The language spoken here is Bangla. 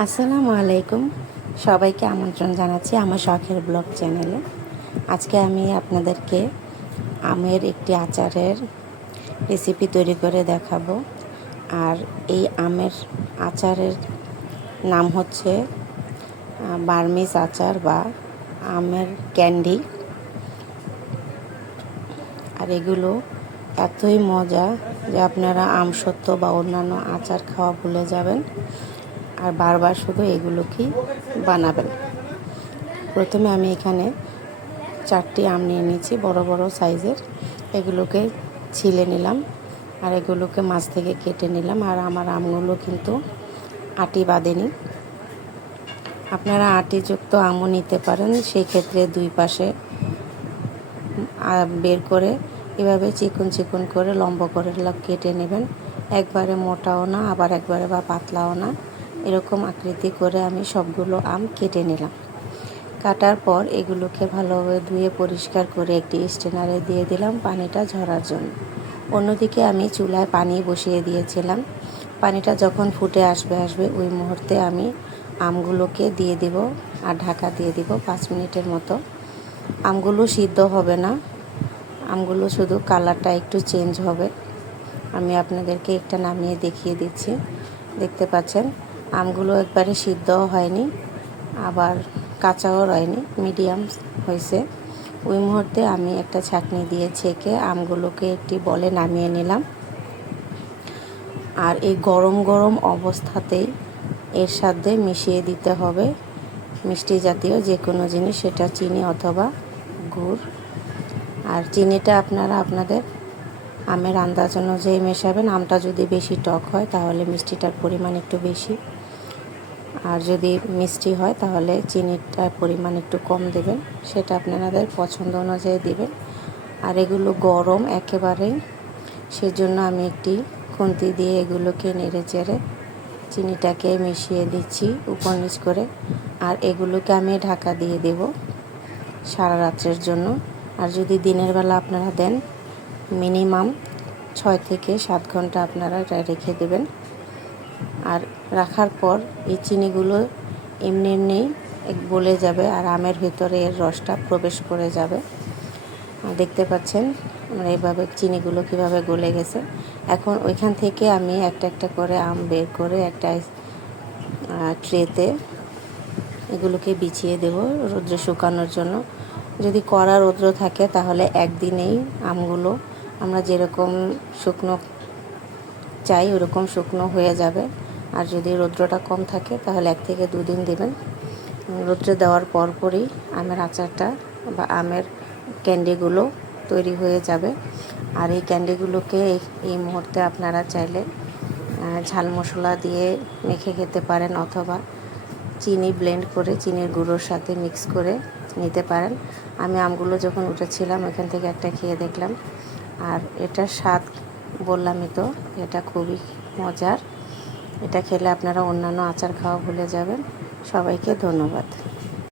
আসসালামু আলাইকুম। সবাইকে আমন্ত্রণ জানাচ্ছি আমার শখের ব্লগ চ্যানেলে। আজকে আমি আপনাদেরকে আমের একটি আচারের রেসিপি তৈরি করে দেখাবো। আর এই আমের আচারের নাম হচ্ছে বার্মিজ আচার বা আমের ক্যান্ডি। আর এগুলো এতই মজা যে আপনারা আমসত্ত্ব বা অন্যান্য আচার খাওয়া ভুলে যাবেন আর বারবার শুধু এগুলোকেই বানাবেন। প্রথমে আমি এখানে 4টি আম নিয়ে নিয়েছি, বড় বড় সাইজের। এগুলোকে ছিলে নিলাম আর এগুলোকে মাছ থেকে কেটে নিলাম। আর আমার আমগুলো কিন্তু আটি বাঁধেনি। আপনারা আটিযুক্ত আমও নিতে পারেন, সেই ক্ষেত্রে দুই পাশে বের করে এভাবে চিকন চিকন করে লম্বা করে কেটে নেবেন। একবারে মোটাও না, আবার একবারে বা পাতলাও না, এরকম আকৃতি করে আমি সবগুলো আম কেটে নিলাম। কাটার পর এগুলোকে ভালোভাবে ধুয়ে পরিষ্কার করে একটি স্ট্রেনারে দিয়ে দিলাম পানিটা ঝরার জন্য। অন্যদিকে আমি চুলায় পানি বসিয়ে দিয়েছিলাম। পানিটা যখন ফুটে আসবে ওই মুহূর্তে আমি আমগুলোকে দিয়ে দিব আর ঢাকা দিয়ে দিব 5 মিনিটের মতো। আমগুলো সিদ্ধ হবে না, আমগুলো শুধু কালারটা একটু চেঞ্জ হবে। আমি আপনাদেরকে একটা নামিয়ে দেখিয়ে দিচ্ছি। দেখতে পাচ্ছেন আমগুলো একবারে সিদ্ধও হয়নি, আবার কাঁচাও রয়নি, মিডিয়াম হয়েছে। ওই মুহূর্তে আমি একটা ছাঁকনি দিয়ে ছেঁকে আমগুলোকে একটি বলে নামিয়ে নিলাম। আর এই গরম গরম অবস্থাতেই এর সাথে মিশিয়ে দিতে হবে মিষ্টি জাতীয় যে কোনো জিনিস, সেটা চিনি অথবা গুড়। আর চিনিটা আপনারা আপনাদের আমের আন্দাজ অনুযায়ী মেশাবেন। আমটা যদি বেশি টক হয় তাহলে মিষ্টিটার পরিমাণ একটু বেশি, আর যদি মিষ্টি হয় তাহলে চিনিটার পরিমাণ একটু কম দেবেন, সেটা আপনাদের পছন্দ অনুযায়ী দেবেন। আর এগুলো গরম একেবারেই, সেজন্য আমি একটি খুন্তি দিয়ে এগুলোকে নেড়ে চেড়ে চিনিটাকে মিশিয়ে দিচ্ছি উপর নিচ করে। আর এগুলোকে আমি ঢাকা দিয়ে দেব সারা রাত্রের জন্য। আর যদি দিনের বেলা আপনারা দেন, মিনিমাম 6 থেকে 7 ঘন্টা আপনারা রেখে দেবেন। আর রাখার পর এই চিনিগুলো এমনি গলে যাবে আর আমের ভিতরে এর রসটা প্রবেশ করে যাবে। দেখতে পাচ্ছেন আমরা এইভাবে চিনিগুলো কিভাবে গলে গেছে। এখন ওইখান থেকে আমি একটা একটা করে আম বের করে একটা ট্রেতে এগুলোকে বিছিয়ে দেব রোদ্রে শুকানোর জন্য। যদি কড়া রৌদ্র থাকে তাহলে একদিনেই আমগুলো আমরা যেরকম শুকনো চাই ওরকম শুকনো হয়ে যাবে। আর যদি রৌদ্রটা কম থাকে তাহলে 1 থেকে 2 দিন দেবেন। রৌদ্রে দেওয়ার পরপরই আমের আচারটা বা আমের ক্যান্ডিগুলো তৈরি হয়ে যাবে। আর এই ক্যান্ডিগুলোকে এই মুহূর্তে আপনারা চাইলে ঝাল মশলা দিয়ে মেখে খেতে পারেন, অথবা চিনি ব্লেন্ড করে চিনির গুঁড়োর সাথে মিক্স করে নিতে পারেন। আমি আমগুলো যখন উঠেছিলাম এখান থেকে একটা খেয়ে দেখলাম, আর এটার স্বাদ বললামই তো, এটা খুবই মজার। এটা খেলে আপনারা অন্যান্য আচার খাওয়া ভুলে যাবেন। সবাইকে ধন্যবাদ।